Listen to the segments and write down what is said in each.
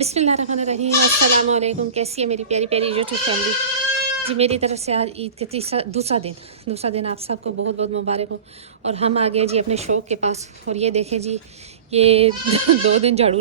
बिस्मिल्लाहिर्रहमानिर्रहीम। अस्सलाम वालेकुम। कैसी है मेरी प्यारी प्यारी यूट्यूब फैमिली जी। मेरी तरफ से आज ईद के दूसरा दिन आप सबको बहुत बहुत मुबारक हो। और हम आ गए जी अपने शौक़ के पास। और ये देखें जी, ये 2 दिन झाड़ू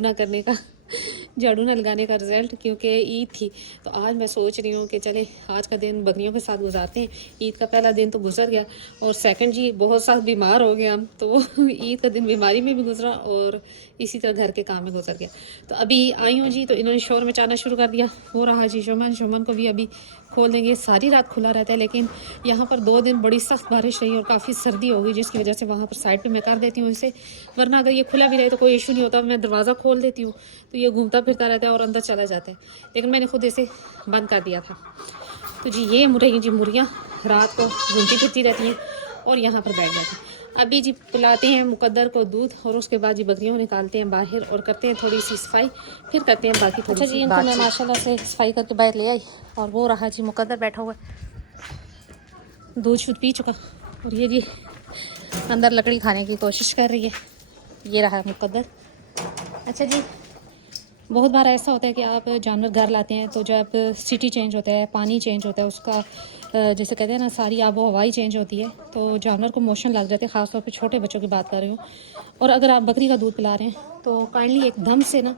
ना लगाने का रिज़ल्ट, क्योंकि ईद थी। तो आज मैं सोच रही हूँ कि चले आज का दिन बकरियों के साथ गुजारते हैं। ईद का पहला दिन तो गुजर गया, और सेकंड जी बहुत साथ बीमार हो गए हम, तो ईद का दिन बीमारी में भी गुजरा और इसी तरह घर के काम में गुजर गया। तो अभी आई हूँ जी, तो इन्होंने शोर मचाना शुरू कर दिया। हो रहा जी शुमन को भी अभी खोल देंगे। सारी रात खुला रहता है, लेकिन यहाँ पर 2 दिन बड़ी सख्त बारिश रही और काफ़ी सर्दी हो गई, जिसकी वजह से वहाँ पर साइड पे मैं कर देती हूँ इसे। वरना अगर ये खुला भी रहे तो कोई इशू नहीं होता, मैं दरवाज़ा खोल देती हूँ तो ये घूमता फिरता रहता है और अंदर चला जाता है। लेकिन मैंने खुद इसे बंद कर दिया था। तो जी ये मुर्गियाँ रात को घूमती फिरती रहती हैं और यहाँ पर बैठ जाती हैं। अभी जी पिलाते हैं मुकद्दर को दूध, और उसके बाद जी बकरियों को निकालते हैं बाहर और करते हैं थोड़ी सी सफाई, फिर करते हैं बाकी थोड़ी सी इनको मैं माशाल्लाह से सफाई करके बाहर ले आई। और वो रहा जी मुकद्दर बैठा हुआ, दूध शुद्ध पी चुका, और ये जी अंदर लकड़ी खाने की कोशिश कर रही है। ये रहा मुकद्दर। अच्छा जी, बहुत बार ऐसा होता है कि आप जानवर घर लाते हैं, तो जब सिटी चेंज होता है, पानी चेंज होता है, उसका जैसे कहते हैं ना, सारी आबो हवाई चेंज होती है, तो जानवर को मोशन लग जाते हैं। ख़ासतौर पे छोटे बच्चों की बात कर रही हूँ। और अगर आप बकरी का दूध पिला रहे हैं तो काइंडली एकदम से ना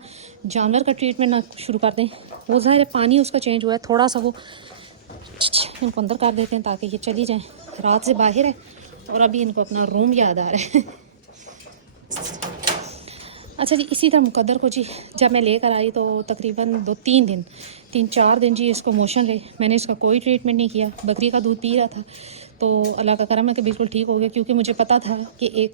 जानवर का ट्रीटमेंट ना शुरू कर दें। वो ज़ाहिर है पानी उसका चेंज हुआ है, थोड़ा सा वो इनको अंदर कर देते हैं ताकि ये चली जाएँ। रात से बाहर है और अभी इनको अपना रूम याद आ रहा है। अच्छा जी, इसी तरह मुकद्दर को जी जब मैं लेकर आई तो तकरीबन 3-4 दिन जी इसको मोशन रहे। मैंने इसका कोई ट्रीटमेंट नहीं किया। बकरी का दूध पी रहा था, तो अल्लाह का करम है कि बिल्कुल ठीक हो गया, क्योंकि मुझे पता था कि एक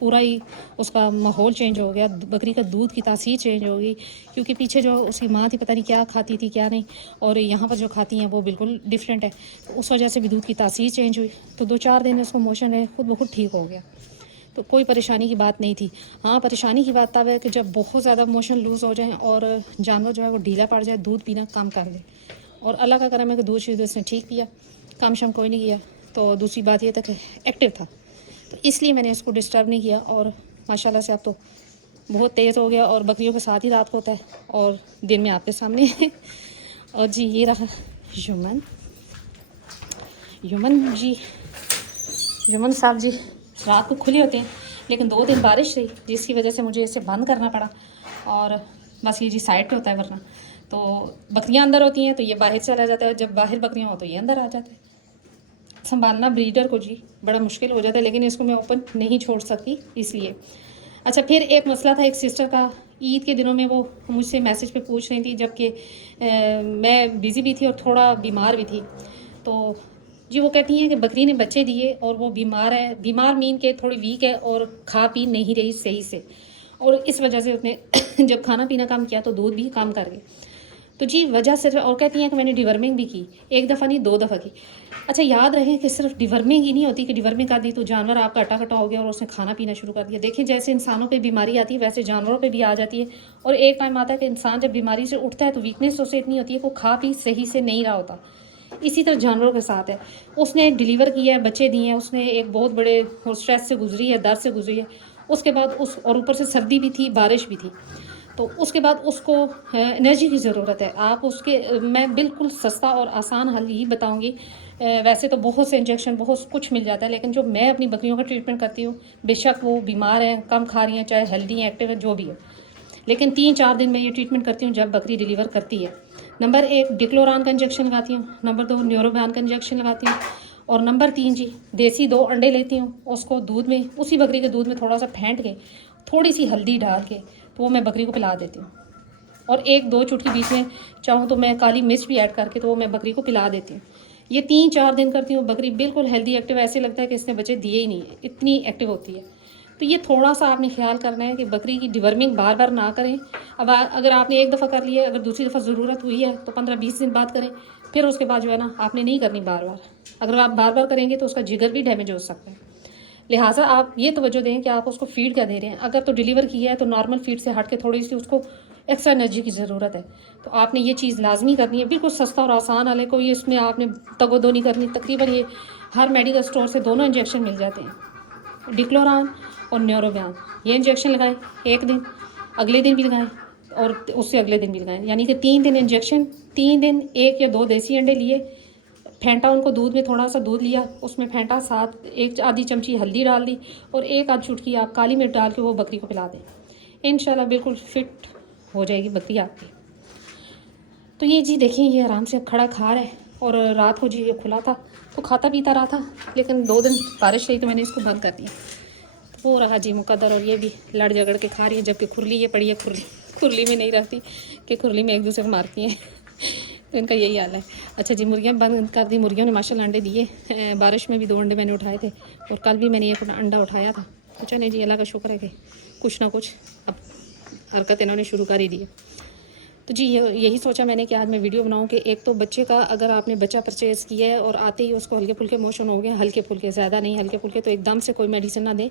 पूरा ही उसका माहौल चेंज हो गया, बकरी का दूध की तासीर चेंज हो गई। क्योंकि पीछे जो उसकी माँ थी पता नहीं क्या खाती थी क्या नहीं, और यहाँ पर जो खाती हैं वो बिल्कुल डिफरेंट है। तो उस वजह से भी दूध की तासीर चेंज हुई। तो 2-4 दिन उसको मोशन रहे, खुद ब खुद ठीक हो गया। तो कोई परेशानी की बात नहीं थी। हाँ, परेशानी की बात तब है कि जब बहुत ज़्यादा मोशन लूज़ हो जाए और जानवर जो है वो ढीला पड़ जाए, दूध पीना कम कर दे। और अल्लाह का करम है कि दूध शुद्ध उसने ठीक पिया, काम शाम कोई नहीं किया। तो दूसरी बात ये था कि एक्टिव था, तो इसलिए मैंने इसको डिस्टर्ब नहीं किया। और माशाल्लाह से अब तो बहुत तेज़ हो गया, और बकरियों के साथ ही रात को होता है और दिन में आपके सामने है। और जी ये रहा युमन साहब जी रात को खुले होते हैं, लेकिन 2 दिन बारिश रही, जिसकी वजह से मुझे इसे बंद करना पड़ा। और बस ये जी साइड पे होता है, वरना तो बकरियां अंदर होती हैं तो ये बाहर चला जाता है, जब बाहर बकरियां हो तो ये अंदर आ जाता है। संभालना ब्रीडर को जी बड़ा मुश्किल हो जाता है, लेकिन इसको मैं ओपन नहीं छोड़ सकती इसलिए। अच्छा, फिर एक मसला था एक सिस्टर का। ईद के दिनों में वो मुझसे मैसेज पे पूछ रही थी, जबकि मैं बिज़ी भी थी और थोड़ा बीमार भी थी। तो जी वो कहती हैं कि बकरी ने बच्चे दिए और वो बीमार है, बीमार मीन के थोड़ी वीक है और खा पी नहीं रही सही से, और इस वजह से उसने जब खाना पीना कम किया तो दूध भी कम कर गए। तो जी वजह सिर्फ, और कहती हैं कि मैंने डिवर्मिंग भी की, 1 दफ़ा नहीं 2 दफ़ा की। अच्छा, याद रहे कि सिर्फ डिवर्मिंग ही नहीं होती कि डिवर्मिंग कर दी तो जानवर आपका अटा हो गया और उसने खाना पीना शुरू कर दिया। देखिए, जैसे इंसानों पे बीमारी आती है वैसे जानवरों पे भी आ जाती है। और एक टाइम आता है कि इंसान जब बीमारी से उठता है तो वीकनेस उसे इतनी होती है कि वो खा पी सही से नहीं रहा होता। इसी तरह जानवरों के साथ है। उसने डिलीवर किया है, बच्चे दिए हैं, उसने एक बहुत बड़े स्ट्रेस से गुजरी है, दर्द से गुजरी है। उसके बाद और ऊपर से सर्दी भी थी, बारिश भी थी, तो उसके बाद उसको एनर्जी की ज़रूरत है। आप उसके मैं बिल्कुल सस्ता और आसान हल ही बताऊंगी। वैसे तो बहुत से इंजेक्शन बहुत कुछ मिल जाता है, लेकिन जो मैं अपनी बकरियों का ट्रीटमेंट करती हूँ, बेशक वो बीमार हैं, कम खा रही हैं, चाहे हेल्दी हैं, एक्टिव है, जो भी है, लेकिन 3-4 दिन में ये ट्रीटमेंट करती हूँ जब बकरी डिलीवर करती है। नंबर 1 डिक्लोरान का इंजेक्शन लगाती हूँ, नंबर 2 न्यूरोबैन का इंजेक्शन लगाती हूँ, और नंबर 3 जी देसी 2 अंडे लेती हूँ, उसको दूध में, उसी बकरी के दूध में थोड़ा सा फेंट के, थोड़ी सी हल्दी डाल के, तो वो मैं बकरी को पिला देती हूँ। और 1-2 चुटकी बीच में चाहूँ तो मैं काली मिर्च भी ऐड करके तो वो मैं बकरी को पिला देती हूँ। ये 3-4 दिन करती हूँ, बकरी बिल्कुल हेल्दी एक्टिव, ऐसे लगता है कि इसने बच्चे दिए ही नहीं है, इतनी एक्टिव होती है। तो ये थोड़ा सा आपने ख्याल करना है कि बकरी की डिवर्मिंग बार बार ना करें। अब अगर आपने 1 दफ़ा कर लिया, अगर दूसरी दफ़ा ज़रूरत हुई है तो 15-20 दिन बाद करें, फिर उसके बाद जो है ना आपने नहीं करनी बार बार। अगर आप बार बार करेंगे तो उसका जिगर भी डैमेज हो सकता है। लिहाजा आप ये तवज्जो दें कि आप उसको फीड क्या दे रहे हैं। अगर तो डिलीवर किया है तो नॉर्मल फीड से हट के थोड़ी सी उसको एक्स्ट्रा एनर्जी की ज़रूरत है, तो आपने ये चीज़ लाजमी करनी है। बिल्कुल सस्ता और आसान हाल है, कोई इसमें आपने तगोदो नहीं करनी। तकरीबन ये हर मेडिकल स्टोर से दोनों इंजेक्शन मिल जाते हैं, डिक्लोरान और न्यूरोबैन। ये इंजेक्शन लगाएं, एक दिन, अगले दिन भी लगाएं, और उससे अगले दिन भी लगाएं, यानी कि 3 दिन इंजेक्शन, 3 दिन 1 या 2 देसी अंडे लिए, फेंटा उनको दूध में, थोड़ा सा दूध लिया उसमें फेंटा, साथ 1 आधी चमची हल्दी डाल दी और 1 आध चुटकी आप काली मिर्च डाल के वो बकरी को पिला दें। इंशाल्लाह बिल्कुल फिट हो जाएगी बकरी आपकी। तो ये जी देखें, ये आराम से अब खड़ा खा रहा है। और रात को जी ये खुला था तो खाता पीता रहा था, लेकिन 2 दिन बारिश रही तो मैंने इसको बंद कर दिया। तो वो रहा जी मुकद्दर, और ये भी लड़ झगड़ के खा रही है, जबकि खुरली ये पड़ी है, खुरली में नहीं रहती कि खुरली में एक दूसरे को मारती हैं। तो इनका यही हाल है। अच्छा जी, मुर्गियाँ बंद कर दी। मुर्गियों ने माशाल्लाह अंडे दिए, बारिश में भी 2 अंडे मैंने उठाए थे और कल भी मैंने 1 अंडा उठाया था। तो चले जी, अल्लाह का शुक्र है कि कुछ ना कुछ अब हरकत इन्होंने शुरू कर ही दी है। तो जी यही सोचा मैंने कि आज मैं वीडियो बनाऊं कि एक तो बच्चे का, अगर आपने बच्चा परचेज़ किया है और आते ही उसको हल्के फुल्के मोशन हो गए, हल्के फुल्के, ज़्यादा नहीं, हल्के फुल्के, तो एकदम से कोई मेडिसिन ना दें,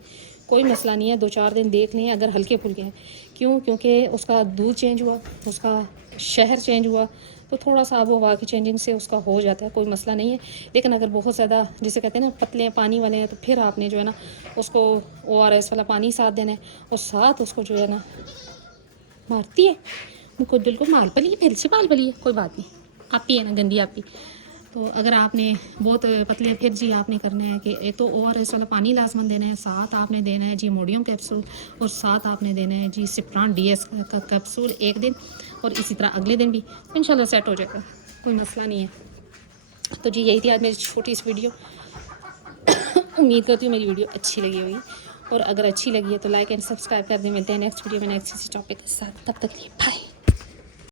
कोई मसला नहीं है, 2-4 दिन देख लें अगर हल्के फुल्के हैं। क्यों? क्योंकि उसका दूध चेंज हुआ, उसका शहर चेंज हुआ, तो थोड़ा सा आबो हवा की चेंजिंग से उसका हो जाता है, कोई मसला नहीं है। लेकिन अगर बहुत ज़्यादा, जिसे कहते हैं ना पतले हैं, पानी वाले हैं, तो फिर आपने जो है ना उसको ORS वाला पानी साथ देना है और साथ उसको जो है ना, मारती है मुकुद्दल को, माल पली फिर से माल पली है, कोई बात नहीं, आप ही है ना गंदी आप ही। तो अगर आपने बहुत पतले, फिर जी आपने करना है कि एक तो ORS वाला पानी लाजमन देना है, साथ आपने देना है जी मोडियम कैप्सूल, और साथ आपने देना है जी सिप्रान DS का कैप्सूल 1 दिन, और इसी तरह अगले दिन भी। इंशाल्लाह सेट हो जाएगा, कोई मसला नहीं है। तो जी यही थी आज मेरी छोटी सी वीडियो। उम्मीद करती हूँ मेरी वीडियो अच्छी लगी होगी, और अगर अच्छी लगी है तो लाइक एंड सब्सक्राइब कर दें। मिलते हैं नेक्स्ट वीडियो में नेक्स्ट किसी टॉपिक के साथ, तब तक के लिए बाय।